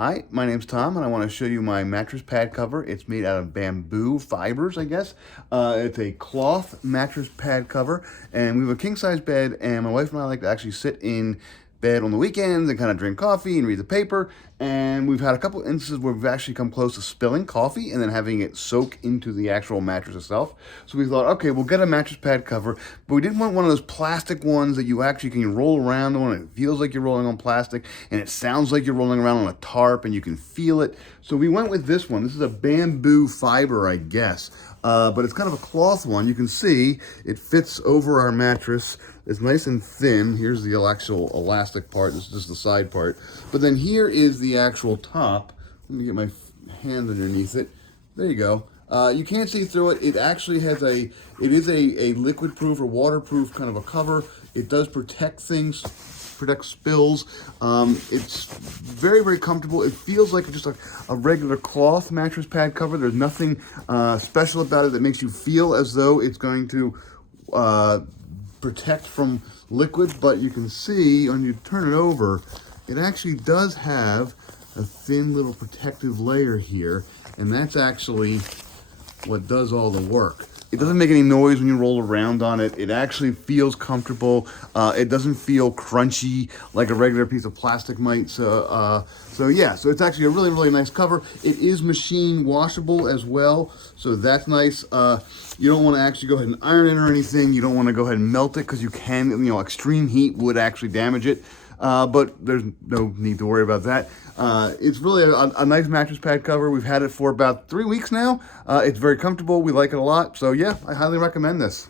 Hi, my name's Tom, and I want to show you my mattress pad cover. It's made out of bamboo fibers, I guess. It's a cloth mattress pad cover, and we have a king-size bed, and my wife and I like to actually sit in bed on the weekends and kind of drink coffee and read the paper, and we've had a couple instances where we've actually come close to spilling coffee and then having it soak into the actual mattress itself. So we thought, okay, we'll get a mattress pad cover, but we didn't want one of those plastic ones that you actually can roll around on. It feels like you're rolling on plastic, and it sounds like you're rolling around on a tarp, and you can feel it. So we went with this one. This is a bamboo fiber, I guess, but it's kind of a cloth one. You can see it fits over our mattress. It's nice and thin. Here's the actual elastic part. This is just the side part. But then here is the actual top. Let me get my hand underneath it. There you go. You can't see through it. It actually has it is a liquid proof or waterproof kind of a cover. It does protect things, protect spills. It's very, very comfortable. It feels like just a regular cloth mattress pad cover. There's nothing special about it that makes you feel as though it's going to protect from liquid, but you can see when you turn it over, it actually does have a thin little protective layer here, and that's actually what does all the work. It doesn't make any noise when you roll around on it. It actually feels comfortable. It doesn't feel crunchy like a regular piece of plastic might. So it's actually a really, really nice cover. It is machine washable as well, so that's nice. You don't want to actually go ahead and iron it or anything. You don't want to go ahead and melt it because you can, extreme heat would actually damage it. But there's no need to worry about that. It's really a nice mattress pad cover. We've had it for about 3 weeks now. It's very comfortable. We like it a lot. So yeah, I highly recommend this.